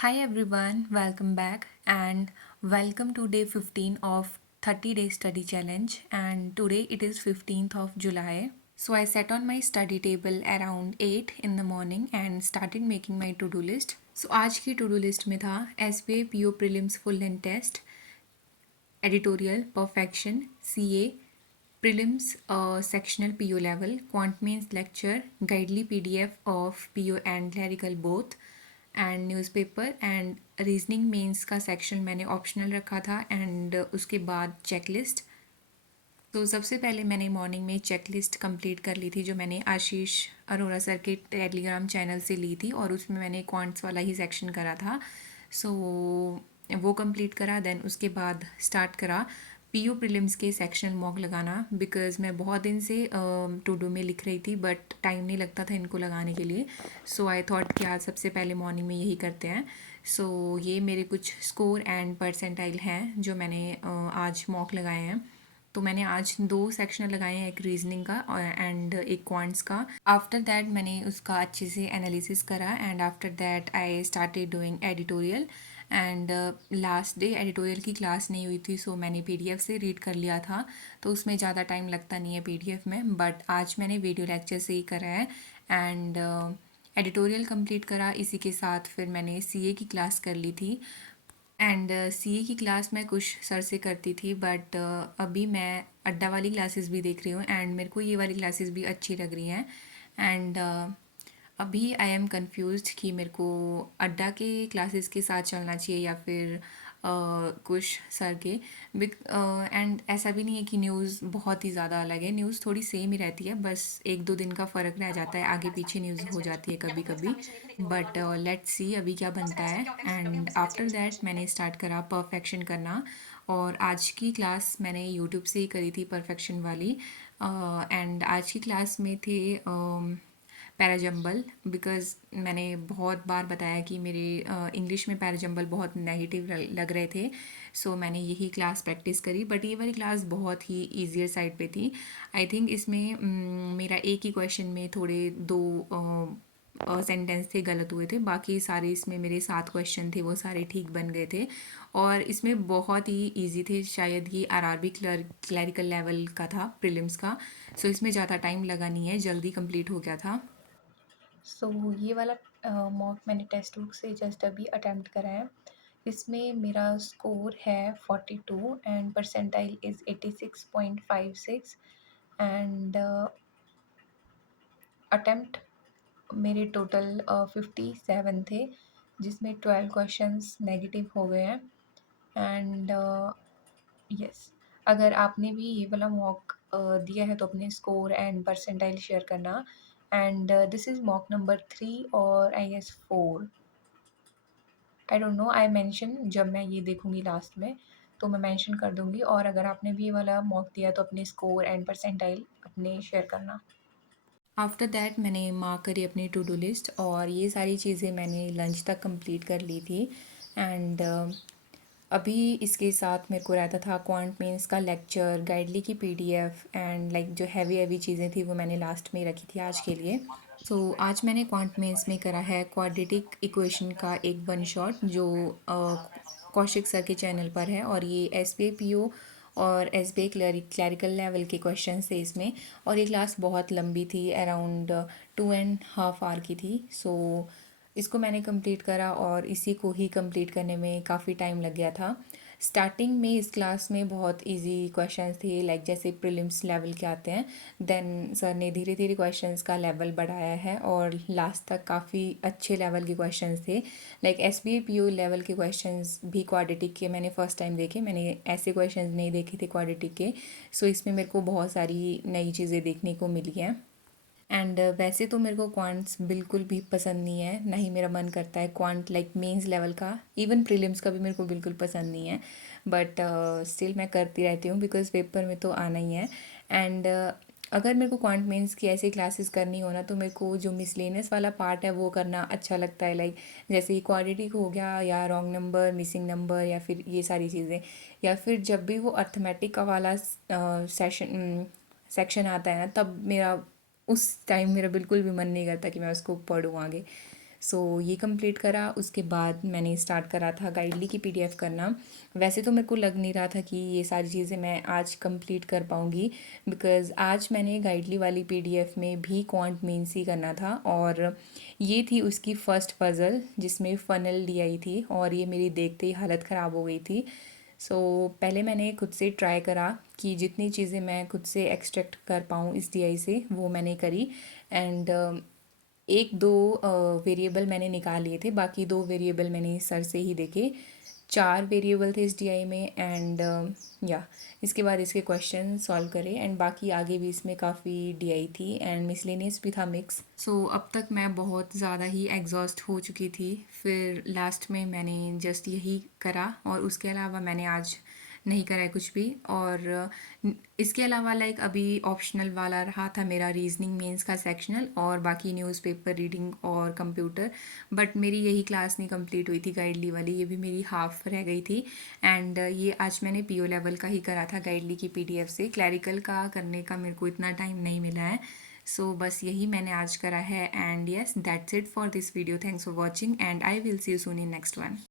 Hi everyone, welcome back and welcome to day 15 of 30-day study challenge, and today it is 15th of July. So I sat on my study table around 8 in the morning and started making my to-do list. So आज की to-do list में था SBA PO prelims full length test, editorial perfection, CA prelims sectional PO level, quant mains lecture, guidely PDF of PO and clerical both, and newspaper and reasoning mains का section मैंने optional रखा था, and उसके बाद checklist. तो सबसे पहले मैंने मॉर्निंग में चेकलिस्ट कंप्लीट कर ली थी, जो मैंने आशीष अरोड़ा सर के टेलीग्राम चैनल से ली थी, और उसमें मैंने क्वांट्स वाला ही सेक्शन करा था। सो वो कंप्लीट करा। देन उसके बाद स्टार्ट करा पीयू प्रीलिम्स के सेक्शनल मॉक लगाना, बिकॉज मैं बहुत दिन से टू डू में लिख रही थी बट टाइम नहीं लगता था इनको लगाने के लिए। सो आई थॉट कि आज सबसे पहले मॉर्निंग में यही करते हैं। सो ये मेरे कुछ स्कोर एंड परसेंटाइल हैं जो मैंने आज मॉक लगाए हैं। तो मैंने आज 2 सेक्शन लगाए हैं, एक रीजनिंग का एंड एक क्वांट्स का। आफ्टर दैट मैंने उसका अच्छे से एनालिसिस करा, and after that I started doing editorial. And last day editorial की क्लास नहीं हुई थी, सो मैंने पीडीएफ से रीड कर लिया था, तो उसमें ज़्यादा टाइम लगता नहीं है पीडीएफ में, बट आज मैंने वीडियो लेक्चर से ही करा है। एंड एडिटोरियल कंप्लीट करा, इसी के साथ फिर मैंने सीए की क्लास कर ली थी। एंड सीए की क्लास मैं कुछ सर से करती थी, बट अभी मैं अड्डा वाली क्लासेस भी देख रही हूँ, एंड मेरे को ये वाली क्लासेस भी अच्छी लग रही हैं। एंड अभी आई एम कन्फ्यूज्ड कि मेरे को अड्डा के क्लासेस के साथ चलना चाहिए या फिर कुछ सर के। एंड ऐसा भी नहीं है कि न्यूज़ बहुत ही ज़्यादा अलग है, न्यूज़ थोड़ी सेम ही रहती है, बस 1-2 दिन का फ़र्क रह जाता है, आगे पीछे न्यूज़ हो जाती है कभी कभी। बट लेट्स सी अभी क्या बनता है। एंड आफ्टर दैट मैंने स्टार्ट करा परफेक्शन करना, और आज की क्लास मैंने यूट्यूब से ही करी थी परफेक्शन वाली। एंड आज की क्लास में थे पैराजम्बल, बिकॉज़ मैंने बहुत बार बताया कि मेरे इंग्लिश में पैराजम्बल बहुत नेगेटिव लग रहे थे, सो मैंने यही क्लास प्रैक्टिस करी। बट ये वाली क्लास बहुत ही ईजियर साइड पे थी। आई थिंक इसमें मेरा एक ही क्वेश्चन में थोड़े 2 सेंटेंस थे गलत हुए थे, बाकी सारे इसमें मेरे 7 क्वेश्चन थे वो सारे ठीक बन गए थे, और इसमें बहुत ही इजी थे। शायद ये आरआरबी क्लरिकल लेवल का था प्रीलिम्स का, सो इसमें ज़्यादा टाइम लगा नहीं है, जल्दी कंप्लीट हो गया था। सो ये वाला मॉक मैंने टेक्स्ट बुक से जस्ट अभी अटेम्प्ट करा है। इसमें मेरा स्कोर है 42 and percentile is 86.56, and attempt मेरे टोटल 57 थे, जिसमें 12 क्वेश्चंस नेगेटिव हो गए हैं। एंड यस, अगर आपने भी ये वाला मॉक दिया है तो अपने स्कोर एंड परसेंटाइल शेयर करना। And this is mock number 3 और I guess 4, I don't know, I mention जब मैं ये देखूँगी लास्ट में तो मैं मेंशन कर दूँगी। और अगर आपने भी ये वाला मॉक दिया तो अपने स्कोर एंड परसेंटाइल अपने शेयर करना। आफ्टर दैट मैंने मार्क करी अपनी टू डू लिस्ट, और ये सारी चीज़ें मैंने लंच तक कंप्लीट कर ली थी। एंड अभी इसके साथ मेरे को रहता था क्वांट मीन्स का लेक्चर, गाइडली की पीडीएफ, एंड लाइक जो हैवी हैवी चीज़ें थी वो मैंने लास्ट में रखी थी आज के लिए। सो आज मैंने क्वांट मीन्स में करा है क्वाड्रेटिक इक्वेशन का एक वन शॉट, जो कौशिक सर के चैनल पर है, और ये S B I P O और S B I clerical level के क्वेश्चन थे इसमें। और ये क्लास बहुत लंबी थी, अराउंड 2.5 आवर की थी। सो इसको मैंने कंप्लीट करा, और इसी को ही कंप्लीट करने में काफ़ी टाइम लग गया था। स्टार्टिंग में इस क्लास में बहुत इजी क्वेश्चंस थे, लाइक जैसे प्रीलिम्स लेवल के आते हैं। देन सर ने धीरे धीरे क्वेश्चंस का लेवल बढ़ाया है, और लास्ट तक काफ़ी अच्छे लेवल के क्वेश्चंस थे। Like S B I P O level के क्वेश्चंस भी क्वाड्रेटिक के मैंने फ़र्स्ट टाइम देखे, मैंने ऐसे क्वेश्चंस नहीं देखे थे क्वाड्रेटिक के। सो इसमें मेरे को बहुत सारी नई चीज़ें देखने को मिली हैं। एंड वैसे तो मेरे को क्वांट्स बिल्कुल भी पसंद नहीं है, ना ही मेरा मन करता है क्वांट लाइक मेंस लेवल का, इवन प्रीलिम्स का भी मेरे को बिल्कुल पसंद नहीं है। बट स्टिल मैं करती रहती हूँ, बिकॉज पेपर में तो आना ही है। एंड अगर मेरे को क्वांट मेंस की ऐसी क्लासेस करनी हो ना, तो मेरे को जो मिसलेनियस वाला पार्ट है वो करना अच्छा लगता है, लाइक जैसे ही क्वाड्रेटिक हो गया, या रॉन्ग नंबर, मिसिंग नंबर, या फिर ये सारी चीज़ें। या फिर जब भी वो अर्थमेटिक का वाला सेक्शन आता है ना, तब मेरा उस टाइम मेरा बिल्कुल भी मन नहीं करता कि मैं उसको पढूँ आगे। सो ये कंप्लीट करा। उसके बाद मैंने स्टार्ट करा था गाइडली की पीडीएफ करना। वैसे तो मेरे को लग नहीं रहा था कि ये सारी चीज़ें मैं आज कंप्लीट कर पाऊँगी, बिकॉज़ आज मैंने गाइडली वाली पीडीएफ में भी क्वांट मीन्स ही करना था, और ये थी उसकी फ़र्स्ट पज़ल जिसमें फ़नल डी आई थी, और ये मेरी देखते ही हालत ख़राब हो गई थी। सो पहले मैंने खुद से ट्राई करा कि जितनी चीज़ें मैं खुद से एक्सट्रैक्ट कर पाऊँ इस डी आई से, वो मैंने करी। एंड एक दो वेरिएबल मैंने निकाल लिए थे, बाकी दो वेरिएबल मैंने सर से ही देखे। चार वेरिएबल थे इस डीआई में, एंड या इसके बाद इसके क्वेश्चन सॉल्व करे, एंड बाकी आगे भी इसमें काफ़ी डीआई थी एंड मिसलेनियस भी था मिक्स। सो अब तक मैं बहुत ज़्यादा ही एग्जॉस्ट हो चुकी थी। फिर लास्ट में मैंने जस्ट यही करा, और उसके अलावा मैंने आज नहीं करा है कुछ भी। और इसके अलावा लाइक अभी ऑप्शनल वाला रहा था मेरा रीजनिंग मेंस का सेक्शनल, और बाकी न्यूज़पेपर रीडिंग और कंप्यूटर। बट मेरी यही क्लास नहीं कंप्लीट हुई थी गाइडली वाली, ये भी मेरी हाफ रह गई थी। एंड ये आज मैंने पीओ लेवल का ही करा था गाइडली की पीडीएफ से। क्लैरिकल का करने का मेरे को इतना टाइम नहीं मिला है। सो बस यही मैंने आज करा है। And yes, that's it for this video. Thanks for watching, and I will see you soon in next one.